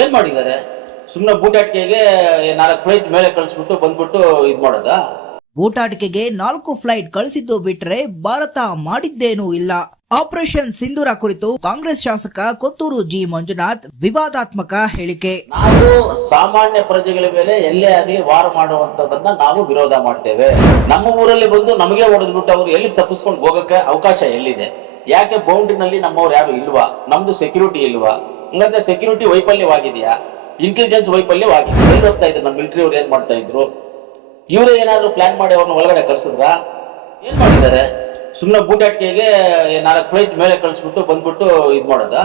ಏನ್ ಮಾಡಿದ್ದಾರೆ? ಸುಮ್ಮನೆ ಬೂಟಾಟಿಕೆಗೆ ನಾಲ್ಕು ಫ್ಲೈಟ್ ಮೇಲೆ ಕಳಿಸ್ಬಿಟ್ಟು ಬಂದ್ಬಿಟ್ಟು ಇದ್ ಮಾಡೋದಾ? ಬೂಟಾಟಿಕೆಗೆ ನಾಲ್ಕು ಫ್ಲೈಟ್ ಕಳಿಸಿದ್ದು ಬಿಟ್ರೆ ಭಾರತ ಮಾಡಿದ್ದೇನೂ ಇಲ್ಲ. ಆಪರೇಷನ್ ಸಿಂಧೂರ ಕುರಿತು ಕಾಂಗ್ರೆಸ್ ಶಾಸಕ ಕೊತ್ತೂರು ಜಿ. ಮಂಜುನಾಥ್ ವಿವಾದಾತ್ಮಕ ಹೇಳಿಕೆ. ನಾವು ಸಾಮಾನ್ಯ ಪ್ರಜೆಗಳ ಮೇಲೆ ಎಲ್ಲೇ ಆಗಲಿ ವಾರ ಮಾಡುವಂತದನ್ನ ನಾವು ವಿರೋಧ ಮಾಡ್ತೇವೆ. ನಮ್ಮ ಊರಲ್ಲಿ ಬಂದು ನಮಗೆ ಹೊಡೆದ್ಬಿಟ್ಟು ಅವ್ರು ಎಲ್ಲಿ ತಪ್ಪಿಸ್ಕೊಂಡು ಹೋಗಕ್ಕೆ ಅವಕಾಶ ಎಲ್ಲಿದೆ? ಯಾಕೆ ಬೌಂಡ್ರಿನಲ್ಲಿ ನಮ್ಮವ್ರು ಯಾರು ಇಲ್ವಾ? ನಮ್ದು ಸೆಕ್ಯೂರಿಟಿ ಇಲ್ವಾ? ಹಂಗಂದ್ರೆ ಸೆಕ್ಯೂರಿಟಿ ವೈಫಲ್ಯವಾಗಿದೆಯಾ? ಇಂಟೆಲಿಜೆನ್ಸ್ ವೈಫಲ್ಯವಾಗಿದೆ ಏನು ಹೋಗ್ತಾ ಇದ್ರು ನಮ್ಮ ಮಿಲಿಟರಿ ಅವ್ರು ಏನ್ ಮಾಡ್ತಾ ಇದ್ರು? ಇವರೇ ಏನಾದ್ರು ಪ್ಲಾನ್ ಮಾಡಿ ಅವ್ರನ್ನ ಒಳಗಡೆ ಕಳ್ಸಿದ್ರ ಏನ್ ಮಾಡಿದ್ದಾರೆ? ಸುಮ್ಮನೆ ಬೂಟಾಟಿಕೆಗೆ ನಾಲ್ಕು ಫ್ಲೈಟ್ ಮೇಲೆ ಕಳಿಸ್ಬಿಟ್ಟು ಬಂದ್ಬಿಟ್ಟು ಇದ್ ಮಾಡೋದ?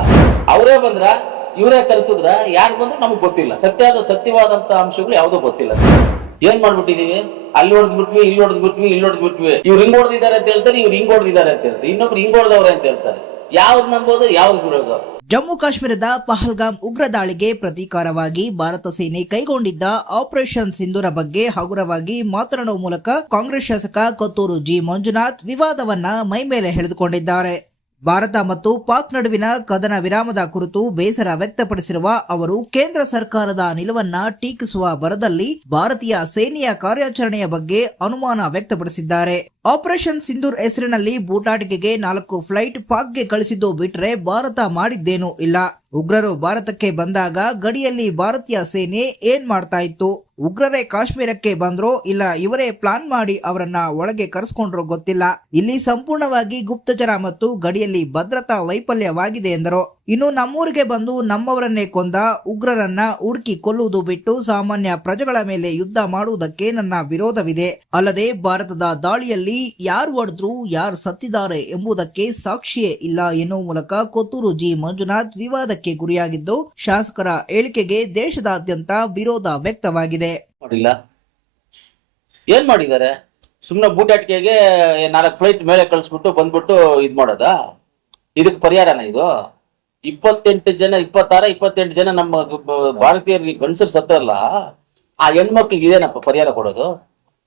ಅವರೇ ಬಂದ್ರ? ಇವರೇ ಕಳ್ಸಿದ್ರ ಯಾರು ಬಂದ್ರು ನಮಗ್ ಗೊತ್ತಿಲ್ಲ. ಸತ್ಯವಾದ ಸತ್ಯವಾದಂತ ಅಂಶಗಳು ಯಾವ್ದೋ ಗೊತ್ತಿಲ್ಲ. ಏನ್ ಮಾಡ್ಬಿಟ್ಟಿದೀವಿ? ಅಲ್ಲಿ ಹೊಡೆದ್ ಬಿಟ್ವಿ ಇಲ್ಲಿ ಹೊಡೆದ್ ಬಿಟ್ವಿ ಇಲ್ಲಿ ಹೊಡೆದ್ ಬಿಟ್ವಿ ಇವ್ರು ಹಿಂಗ್ ಹೊಡೆದಿದ್ದಾರೆ ಅಂತ ಹೇಳ್ತಾರೆ, ಇವ್ರು ಹಿಂಗ್ ಹೊಡೆದಿದ್ದಾರೆ ಅಂತ ಹೇಳ್ತಾರೆ. ಇನ್ನೊಬ್ರು ಹಿಂಗ್ ಹೊಡೆದವ್ರೆ ಅಂತ ಹೇಳ್ತಾರೆ. ಯಾವ್ದು ನಂಬೋದು, ಯಾವ್ದು ಬಿಡೋದು? ಜಮ್ಮು ಕಾಶ್ಮೀರದ ಪಹಲ್ಗಾಮ್ ಉಗ್ರ ದಾಳಿಗೆ ಪ್ರತೀಕಾರವಾಗಿ ಭಾರತ ಸೇನೆ ಕೈಗೊಂಡಿದ್ದ ಆಪರೇಷನ್ ಸಿಂಧೂರ ಬಗ್ಗೆ ಹಗುರವಾಗಿ ಮಾತನಾಡುವ ಮೂಲಕ ಕಾಂಗ್ರೆಸ್ ಶಾಸಕ ಕತ್ತೂರು ಜಿ. ಮಂಜುನಾಥ್ ವಿವಾದವನ್ನ ಮೈಮೇಲೆ ಎಳೆದುಕೊಂಡಿದ್ದಾರೆ. ಭಾರತ ಮತ್ತು ಪಾಕ್ ನಡುವಿನ ಕದನ ವಿರಾಮದ ಕುರಿತು ಬೇಸರ ವ್ಯಕ್ತಪಡಿಸಿರುವ ಅವರು, ಕೇಂದ್ರ ಸರ್ಕಾರದ ನಿಲುವನ್ನ ಟೀಕಿಸುವ ಬರದಲ್ಲಿ ಭಾರತೀಯ ಸೇನೆಯ ಕಾರ್ಯಾಚರಣೆಯ ಬಗ್ಗೆ ಅನುಮಾನ ವ್ಯಕ್ತಪಡಿಸಿದ್ದಾರೆ. ಆಪರೇಷನ್ ಸಿಂಧೂರ್ ಹೆಸರಿನಲ್ಲಿ ಬೂಟಾಟಿಕೆಗೆ ನಾಲ್ಕು ಫ್ಲೈಟ್ ಪಾಕ್ಗೆ ಕಳಿಸಿದ್ದು ಬಿಟ್ರೆ ಭಾರತ ಮಾಡಿದ್ದೇನೂ ಇಲ್ಲ. ಉಗ್ರರು ಭಾರತಕ್ಕೆ ಬಂದಾಗ ಗಡಿಯಲ್ಲಿ ಭಾರತೀಯ ಸೇನೆ ಏನ್ ಮಾಡ್ತಾ ಇತ್ತು? ಉಗ್ರರೇ ಕಾಶ್ಮೀರಕ್ಕೆ ಬಂದ್ರೋ ಇಲ್ಲ ಇವರೇ ಪ್ಲಾನ್ ಮಾಡಿ ಅವರನ್ನ ಒಳಗೆ ಕರೆಸ್ಕೊಂಡ್ರೋ ಗೊತ್ತಿಲ್ಲ. ಇಲ್ಲಿ ಸಂಪೂರ್ಣವಾಗಿ ಗುಪ್ತಚರ ಮತ್ತು ಗಡಿಯಲ್ಲಿ ಭದ್ರತಾ ವೈಫಲ್ಯವಾಗಿದೆ ಎಂದರು. ಇನ್ನು ನಮ್ಮೂರಿಗೆ ಬಂದು ನಮ್ಮವರನ್ನೇ ಕೊಂದ ಉಗ್ರರನ್ನ ಹುಡುಕಿ ಕೊಲ್ಲುವುದು ಬಿಟ್ಟು ಸಾಮಾನ್ಯ ಪ್ರಜೆಗಳ ಮೇಲೆ ಯುದ್ಧ ಮಾಡುವುದಕ್ಕೆ ನನ್ನ ವಿರೋಧವಿದೆ. ಅಲ್ಲದೆ ಭಾರತದ ದಾಳಿಯಲ್ಲಿ ಯಾರು ಹೊಡೆದ್ರು, ಯಾರು ಸತ್ತಿದ್ದಾರೆ ಎಂಬುದಕ್ಕೆ ಸಾಕ್ಷಿಯೇ ಇಲ್ಲ ಎನ್ನುವ ಮೂಲಕ ಕೊತ್ತೂರು ಜಿ. ಮಂಜುನಾಥ್ ವಿವಾದಕ್ಕೆ ಗುರಿಯಾಗಿದ್ದು, ಶಾಸಕರ ಹೇಳಿಕೆಗೆ ದೇಶದಾದ್ಯಂತ ವಿರೋಧ ವ್ಯಕ್ತವಾಗಿದೆ. ಏನ್ ಮಾಡಿದ್ದಾರೆ? ಸುಮ್ಮನೆ ಬೂಟಾಟಿಕೆಗೆ ನಾಲ್ಕು ಫ್ಲೈಟ್ ಮೇಲೆ ಕಳಿಸ್ಬಿಟ್ಟು ಬಂದ್ಬಿಟ್ಟು ಇದ್ ಮಾಡೋದಾ? ಇದಕ್ಕೆ ಪರಿಹಾರನ ಇದು? ಇಪ್ಪತ್ತೆಂಟು ಜನ, ಇಪ್ಪತ್ತಾರ, ಇಪ್ಪತ್ತೆಂಟು ಜನ ನಮ್ಮ ಭಾರತೀಯರಿಗೆ ಗಂಡಸರು ಸತ್ತಲ್ಲ ಆ ಹೆಣ್ಮಕ್ಳಿಗೆ ಇದೇನಪ್ಪ ಪರಿಹಾರ ಕೊಡೋದು?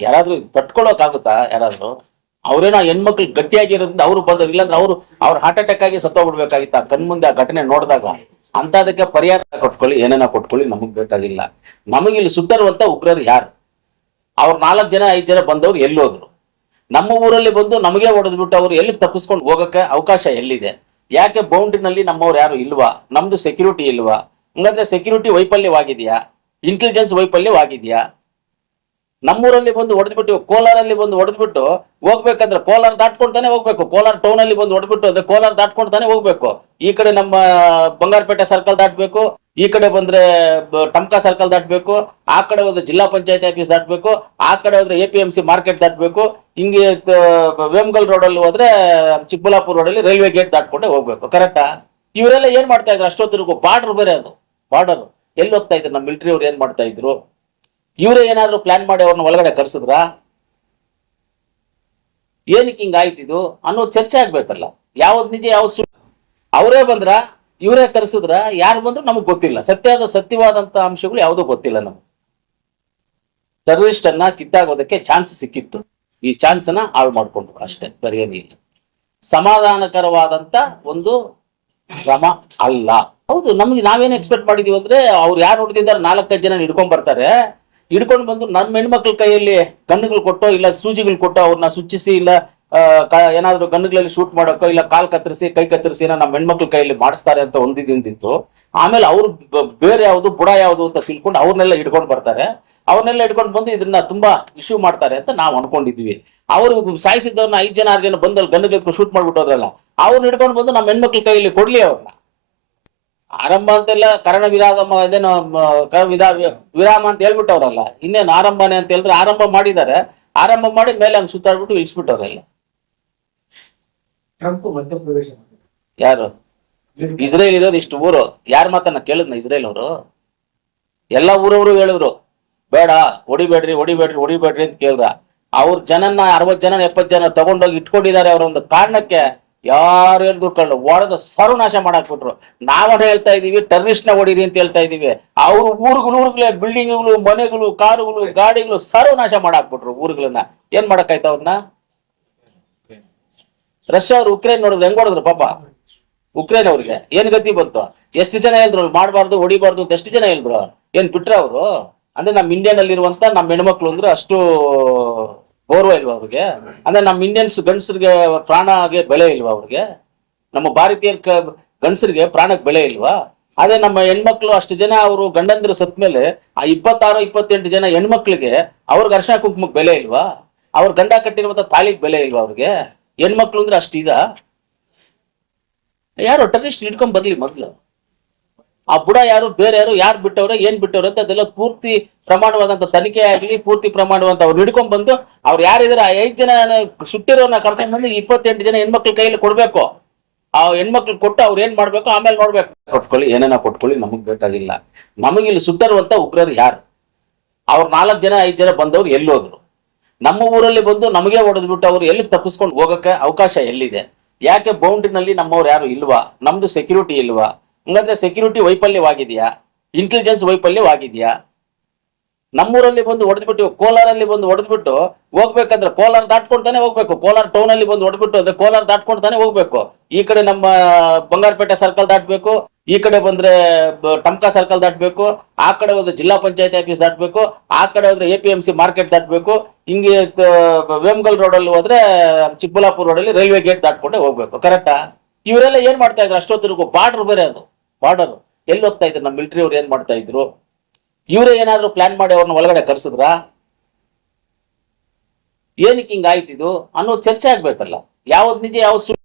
ಯಾರಾದ್ರೂ ತಟ್ಕೊಳ್ಳೋಕಾಗುತ್ತಾ ಆಗುತ್ತಾ ಅವರೇನೋ ಹೆಣ್ಮಕ್ಳು ಗಟ್ಟಿಯಾಗಿರೋದ್ರಿಂದ ಅವ್ರು ಬಂದ್ರು ಇಲ್ಲಾಂದ್ರೆ ಅವರು ಅವ್ರ ಹಾರ್ಟ್ ಅಟ್ಯಾಕ್ ಆಗಿ ಸತ್ತೋಗ್ಬಿಡ್ಬೇಕಾಗಿತ್ತ ಕಣ್ ಮುಂದೆ ಆ ಘಟನೆ ನೋಡಿದಾಗ. ಅಂತದಕ್ಕೆ ಪರಿಹಾರ ಕೊಟ್ಕೊಳ್ಳಿ, ಏನೇನ ಕೊಟ್ಕೊಳ್ಳಿ, ನಮಗ್ ಬೇಕಾಗಿಲ್ಲ. ನಮಗಿಲ್ಲಿ ಸುತ್ತರುವಂತ ಉಗ್ರರು ಯಾರು? ಅವ್ರ ನಾಲ್ಕು ಜನ, ಐದು ಜನ ಬಂದವ್ರು ಎಲ್ಲಿ ಹೋದ್ರು? ನಮ್ಮ ಊರಲ್ಲಿ ಬಂದು ನಮಗೆ ಹೊಡೆದ್ಬಿಟ್ಟು ಅವ್ರು ಎಲ್ಲಿ ತಪ್ಪಿಸ್ಕೊಂಡು ಹೋಗಕ್ಕೆ ಅವಕಾಶ ಎಲ್ಲಿದೆ? ಯಾಕೆ ಬೌಂಡ್ರಿನಲ್ಲಿ ನಮ್ಮವ್ರು ಯಾರು ಇಲ್ವಾ? ನಮ್ದು ಸೆಕ್ಯೂರಿಟಿ ಇಲ್ವಾ? ಹಂಗಂದ್ರೆ ಸೆಕ್ಯೂರಿಟಿ ವೈಫಲ್ಯವಾಗಿದೆಯಾ? ಇಂಟೆಲಿಜೆನ್ಸ್ ವೈಫಲ್ಯವಾಗಿದೆಯಾ? ನಮ್ಮೂರಲ್ಲಿ ಬಂದು ಹೊಡೆದ್ಬಿಟ್ಟು, ಕೋಲಾರಲ್ಲಿ ಬಂದು ಹೊಡೆದ್ಬಿಟ್ಟು ಹೋಗ್ಬೇಕಂದ್ರೆ ಕೋಲಾರ ದಾಟ್ಕೊಳ್ತಾನೆ ತಾನೇ ಹೋಗ್ಬೇಕು. ಕೋಲಾರ ಟೌನ್ ಅಲ್ಲಿ ಬಂದು ಹೊಡೆದ್ಬಿಟ್ಟು ಅಂದ್ರೆ ಕೋಲಾರ ದಾಟ್ಕೊಳ್ತಾನೆ ತಾನೇ ಹೋಗ್ಬೇಕು. ಈ ಕಡೆ ನಮ್ಮ ಬಂಗಾರಪೇಟೆ ಸರ್ಕಲ್ ದಾಟ್ಬೇಕು, ಈ ಕಡೆ ಬಂದ್ರೆ ಟಮ್ಕಾ ಸರ್ಕಲ್ ದಾಟ್ಬೇಕು, ಆ ಕಡೆ ಹೋದ್ರೆ ಜಿಲ್ಲಾ ಪಂಚಾಯತ್ ಆಫೀಸ್ ದಾಟ್ಬೇಕು, ಆ ಕಡೆ ಹೋದ್ರೆ A P M C market ದಾಟ್ಬೇಕು, ಹಿಂಗೆ ವೇಮಗಲ್ ರೋಡ್ ಅಲ್ಲಿ ಹೋದ್ರೆ ಚಿಕ್ಕಬಳ್ಳಾಪುರ ರೋಡ್ ಅಲ್ಲಿ ರೈಲ್ವೆ ಗೇಟ್ ದಾಟ್ಕೊಂಡೆ ಹೋಗ್ಬೇಕು. ಕರೆಕ್ಟಾ ಇವರೆಲ್ಲ ಏನ್ ಮಾಡ್ತಾ ಇದ್ರು? ಅಷ್ಟೊತ್ತಿಗೂ ಬಾರ್ಡರ್ ಬೇರೆ ಅದು. ಬಾರ್ಡರ್ ಎಲ್ಲಿ ಹೋಗ್ತಾ ಇದ್ರು? ನಮ್ಮ ಮಿಲಿಟರಿ ಅವ್ರು ಏನ್ ಮಾಡ್ತಾ ಇದ್ರು? ಇವರೇ ಏನಾದರೂ ಪ್ಲಾನ್ ಮಾಡಿ ಅವ್ರನ್ನ ಒಳಗಡೆ ಕರ್ಸಿದ್ರ? ಏನಕ್ಕೆ ಹಿಂಗ್ ಇದು? ಅನ್ನೋ ಚರ್ಚೆ ಆಗ್ಬೇಕಲ್ಲ. ಯಾವ್ದು ನಿಜ ಯಾವ ಸುಳ್ಳು? ಅವರೇ ಬಂದ್ರ? ಇವರೇ ಕರೆಸಿದ್ರ? ಯಾರು ಬಂದ್ರು ನಮಗ್ ಗೊತ್ತಿಲ್ಲ. ಸತ್ಯವಾದ ಸತ್ಯವಾದಂತ ಅಂಶಗಳು ಯಾವುದೂ ಗೊತ್ತಿಲ್ಲ ನಮಗೆ. ಟೆರರಿಸ್ಟ್ ಅನ್ನ ಕಿತ್ತಾಗೋದಕ್ಕೆ ಚಾನ್ಸ್ ಸಿಕ್ಕಿತ್ತು. ಈ ಚಾನ್ಸ್ ಅನ್ನ ಹಾಳು ಮಾಡ್ಕೊಂಡ್ರು ಅಷ್ಟೇ ಬೇರೆ ಏನಿಲ್ಲ ಸಮಾಧಾನಕರವಾದಂತ ಒಂದು ಕ್ರಮ ಅಲ್ಲ. ಹೌದು, ನಮ್ಗೆ ನಾವೇನ್ ಎಕ್ಸ್ಪೆಕ್ಟ್ ಮಾಡಿದೀವಿ ಅಂದ್ರೆ ಅವ್ರು ಯಾರು ಹೊಡೆದಿದ್ದಾರೆ ನಾಲ್ಕೈದು ಜನ ಹಿಡ್ಕೊಂಡ್ ಬರ್ತಾರೆ. ಹಿಡ್ಕೊಂಡು ಬಂದು ನನ್ನ ಹೆಣ್ಮಕ್ಳ ಕೈಯಲ್ಲಿ ಗನ್ನುಗಳು ಕೊಟ್ಟೋ ಇಲ್ಲ ಸೂಜಿಗಳು ಕೊಟ್ಟೋ ಅವ್ರನ್ನ ಸುಚ್ಚಿಸಿ ಇಲ್ಲ ಏನಾದ್ರೂ ಗನ್ನುಗಳಲ್ಲಿ ಶೂಟ್ ಮಾಡೋಕೋ ಇಲ್ಲ ಕಾಲ್ ಕತ್ತರಿಸಿ, ಕೈ ಕತ್ತರಿಸಿ ಏನೋ ನಮ್ಮ ಹೆಣ್ಮಕ್ಳ ಕೈಯಲ್ಲಿ ಮಾಡಿಸ್ತಾರೆ ಅಂತ ಒಂದಿದಿಂದಿತ್ತು ಆಮೇಲೆ ಅವ್ರು ಬೇರೆ ಯಾವುದು, ಬುಡ ಯಾವುದು ಅಂತ ತಿಳ್ಕೊಂಡು ಅವ್ರನ್ನೆಲ್ಲ ಹಿಡ್ಕೊಂಡು ಬರ್ತಾರೆ. ಅವ್ರನ್ನೆಲ್ಲ ಹಿಡ್ಕೊಂಡು ಬಂದು ಇದನ್ನ ತುಂಬಾ ಇಶ್ಯೂ ಮಾಡ್ತಾರೆ ಅಂತ ನಾವು ಅನ್ಕೊಂಡಿದ್ವಿ. ಅವರು ಸಾಯಿಸಿದವ್ರನ್ನ ಐದು ಜನ, ಆರು ಜನ ಬಂದಲ್ಲಿ ಗನ್ನುಗಳಿಗೆ ಶೂಟ್ ಮಾಡ್ಬಿಟ್ಟು ಹೋದ್ರಲ್ಲ ಅವ್ರನ್ನ ಹಿಡ್ಕೊಂಡು ಬಂದು ನಮ್ಮ ಹೆಣ್ಮಕ್ಳ ಕೈಯಲ್ಲಿ ಕೊಡ್ಲಿ ಅವ್ರನ್ನ ಆರಂಭ ಅಂತೆಲ್ಲ ಕರಣ ವಿರಾಮ ಇದೇನೋ ಕ- ವಿಧಾ ವಿರಾಮ ಅಂತ ಹೇಳ್ಬಿಟ್ಟವ್ರಲ್ಲ. ಇನ್ನೇನು ಆರಂಭನೇ ಅಂತ ಹೇಳಿದ್ರೆ ಆರಂಭ ಮಾಡಿದ್ದಾರೆ. ಆರಂಭ ಮಾಡಿ ಮೇಲೆ ಹಂಗೆ ಸುತ್ತಾಡ್ಬಿಟ್ಟು ಇಳಿಸ್ಬಿಟ್ಟವ್ರಲ್ಲ. ಯಾರು? ಇಸ್ರೇಲ್ ಇರೋದು ಇಷ್ಟು ಊರು. ಯಾರ ಮಾತನ್ನ ಕೇಳಿದ್ನ ಇಸ್ರೇಲ್ ಅವರು? ಎಲ್ಲ ಊರವರು ಹೇಳಿದ್ರು. ಬೇಡ ಹೊಡಿಬೇಡ್ರಿ ಹೊಡಿಬೇಡ್ರಿ ಹೊಡಿಬೇಡ್ರಿ ಅಂತ ಕೇಳ್ದ. ಅವ್ರ ಜನನ ಅರವತ್ ಜನ ಎಪ್ಪತ್ ಜನ ತಗೊಂಡೋಗಿ ಇಟ್ಕೊಂಡಿದ್ದಾರೆ ಅವ್ರ ಒಂದು ಕಾರಣಕ್ಕೆ ಯಾರು ದುಡ್ಕೊಂಡು ಒಡೆದು ಸರ್ವನಾಶ ಮಾಡಾಕ್ಬಿಟ್ರು. ನಾವನ್ನ ಹೇಳ್ತಾ ಇದೀವಿ ಟೆರರಿಸ್ಟ್ನ ಹೊಡೀರಿ ಅಂತ ಹೇಳ್ತಾ ಇದೀವಿ ಅವ್ರ ಊರುಗಳು, ಊರುಗಳೇ ಬಿಲ್ಡಿಂಗ್ಗಳು ಮನೆಗಳು, ಕಾರುಗಳು, ಗಾಡಿಗಳು ಸರ್ವನಾಶ ಮಾಡಾಕ್ಬಿಟ್ರು ಊರುಗಳನ್ನ. ಏನ್ ಮಾಡಕ್ಕಾಯ್ತ ಅವ್ರನ್ನ? ರಷ್ಯಾ ಅವ್ರು ಉಕ್ರೇನ್ ನೋಡಿದ್ರು ಹೆಂಗ್ ಹೊಡೆದ್ರು ಪಾಪ? ಉಕ್ರೇನ್ ಅವ್ರಿಗೆ. ಏನ್ ಗತಿ ಬಂತು? ಎಷ್ಟು ಜನ ಹೇಳಿದ್ರು ಮಾಡಬಾರ್ದು, ಹೊಡಿಬಾರ್ದು ಅಂತ ಎಷ್ಟು ಜನ ಹೇಳಿದ್ರು? ಏನ್ ಬಿಟ್ರ ಅವರು? ಅಂದ್ರೆ ನಮ್ಮ ಇಂಡಿಯನ್ ಅಲ್ಲಿರುವಂತ ನಮ್ಮ ಹೆಣ್ಮಕ್ಳು ಅಂದ್ರೆ ಅಷ್ಟು ಗೌರವ ಇಲ್ವಾ ಅವ್ರಿಗೆ? ಅಂದ್ರೆ ನಮ್ಮ ಇಂಡಿಯನ್ಸ್ ಗಂಡಸರಿಗೆ ಪ್ರಾಣಗೆ ಬೆಲೆ ಇಲ್ವಾ ಅವ್ರಿಗೆ? ನಮ್ಮ ಭಾರತೀಯ ಗಂಡಸರಿಗೆ ಪ್ರಾಣಕ್ಕೆ ಬೆಲೆ ಇಲ್ವಾ? ಅದೇ ನಮ್ಮ ಹೆಣ್ಮಕ್ಳು ಅಷ್ಟು ಜನ ಅವರು ಗಂಡಂದ್ರ ಸತ್ ಮೇಲೆ ಆ ಇಪ್ಪತ್ತಾರು, ಇಪ್ಪತ್ತೆಂಟು ಜನ ಹೆಣ್ಮಕ್ಳಿಗೆ ಅವ್ರಿಗೆ ಅರ್ಶನ ಕುಂಕುಮಕ್ಕೆ ಬೆಲೆ ಇಲ್ವಾ? ಅವ್ರ ಗಂಡ ಕಟ್ಟಿರುವಂತ ತಾಲಿಗೆ ಬೆಲೆ ಇಲ್ವಾ ಅವ್ರಿಗೆ? ಹೆಣ್ಮಕ್ಳು ಅಂದ್ರೆ ಅಷ್ಟಿದ ಯಾರು ಟೆರರಿಸ್ಟ್ ಹಿಡ್ಕೊಂಡ್ ಬರ್ಲಿ ಮೊದ್ಲು. ಆ ಬುಡ ಯಾರು, ಬೇರೆ ಯಾರು ಯಾರು ಬಿಟ್ಟವ್ರೆ, ಏನ್ ಬಿಟ್ಟವ್ರೆ ಅಂತ ಅದೆಲ್ಲ ಪೂರ್ತಿ ಪ್ರಮಾಣವಾದಂತ ತನಿಖೆ ಆಗಲಿ, ಪೂರ್ತಿ ಪ್ರಮಾಣವಂತ ಅವ್ರು ಹಿಡ್ಕೊಂಡ್ ಬಂದು ಅವ್ರು ಯಾರಿದಾರೆ ಆ ಐದ್ ಜನ ಸುಟ್ಟಿರೋನ ಕರ್ಕೊಂಡ್ ಬಂದು ಇಪ್ಪತ್ತೆಂಟು ಜನ ಹೆಣ್ಮಕ್ಳ ಕೈಯಲ್ಲಿ ಕೊಡ್ಬೇಕು. ಆ ಹೆಣ್ಮಕ್ಳು ಕೊಟ್ಟು ಅವ್ರು ಏನ್ ಮಾಡ್ಬೇಕು, ಆಮೇಲೆ ನೋಡ್ಬೇಕು. ಕೊಟ್ಕೊಳ್ಳಿ, ಏನೇನ ಕೊಟ್ಕೊಳ್ಳಿ, ನಮಗ್ ಬೇಕಾಗಿಲ್ಲ. ನಮಗಿಲ್ಲಿ ಸುಟ್ಟರುವಂತ ಉಗ್ರರು ಯಾರು? ಅವ್ರ ನಾಲ್ಕು ಜನ, ಐದ್ ಜನ ಬಂದವ್ರು ಎಲ್ಲೋದ್ರು ನಮ್ಮ ಊರಲ್ಲಿ ಬಂದು ನಮಗೆ ಹೊಡೆದ್ಬಿಟ್ಟು ಅವ್ರು ಎಲ್ಲಿ ತಪ್ಪಿಸ್ಕೊಂಡು ಹೋಗಕ್ಕೆ ಅವಕಾಶ ಎಲ್ಲಿದೆ? ಯಾಕೆ ಬೌಂಡ್ರಿನಲ್ಲಿ ನಮ್ಮವ್ರು ಯಾರು ಇಲ್ವಾ? ನಮ್ದು ಸೆಕ್ಯೂರಿಟಿ ಇಲ್ವಾ? ಹಂಗಂದ್ರೆ ಸೆಕ್ಯೂರಿಟಿ ವೈಫಲ್ಯವಾಗಿದೆಯಾ? ಇಂಟೆಲಿಜೆನ್ಸ್ ವೈಫಲ್ಯವಾಗಿದೆಯಾ? ನಮ್ಮೂರಲ್ಲಿ ಬಂದು ಹೊಡೆದ್ಬಿಟ್ಟು, ಕೋಲಾರಲ್ಲಿ ಬಂದು ಹೊಡೆದ್ಬಿಟ್ಟು ಹೋಗ್ಬೇಕಂದ್ರೆ ಕೋಲಾರ ದಾಟ್ಕೊಂಡ್ತಾನೆ ಹೋಗ್ಬೇಕು. ಕೋಲಾರ ಟೌನ್ ಅಲ್ಲಿ ಬಂದು ಹೊಡೆದ್ಬಿಟ್ಟು ಅಂದ್ರೆ ಕೋಲಾರ ದಾಟ್ಕೊಂಡ್ತಾನೆ ಹೋಗ್ಬೇಕು. ಈ ಕಡೆ ನಮ್ಮ ಬಂಗಾರಪೇಟೆ ಸರ್ಕಲ್ ದಾಟ್ಬೇಕು, ಈ ಕಡೆ ಬಂದ್ರೆ ಟಮ್ಕಾ ಸರ್ಕಲ್ ದಾಟ್ಬೇಕು, ಆ ಕಡೆ ಹೋದ್ರೆ ಜಿಲ್ಲಾ ಪಂಚಾಯತ್ ಆಫೀಸ್ ದಾಟ್ಬೇಕು, ಆ ಕಡೆ ಹೋದ್ರೆ A P M C market ದಾಟ್ಬೇಕು, ಹಿಂಗೆ ವೇಮಗಲ್ ರೋಡ್ ಅಲ್ಲಿ ಹೋದ್ರೆ ಚಿಕ್ಕಬಳ್ಳಾಪುರ ರೋಡ್ ಅಲ್ಲಿ ರೈಲ್ವೆ ಗೇಟ್ ದಾಟ್ಕೊಂಡೆ ಹೋಗ್ಬೇಕು. ಕರೆಕ್ಟಾ ಇವರೆಲ್ಲ ಏನ್ ಮಾಡ್ತಾ ಇದ್ರು? ಅಷ್ಟೊತ್ತಿಗೂ ಬಾರ್ಡರ್ ಬೇರೆ ಅದು. ಬಾರ್ಡರ್ ಎಲ್ಲಿ ಹೋಗ್ತಾ ಇದ್ರು? ನಮ್ಮ ಮಿಲಿಟರಿ ಅವ್ರು ಏನ್ ಮಾಡ್ತಾ ಇದ್ರು? ಇವರೇ ಏನಾದ್ರು ಪ್ಲಾನ್ ಮಾಡಿ ಅವ್ರನ್ನ ಒಳಗಡೆ ಕರ್ಸಿದ್ರಾ? ಏನಕ್ಕೆ ಹಿಂಗಾಯ್ತಿದು ಅನ್ನೋ ಚರ್ಚೆ ಆಗ್ಬೇಕಲ್ಲ. ಯಾವ್ದು ನಿಜ ಸುಳ್ಳು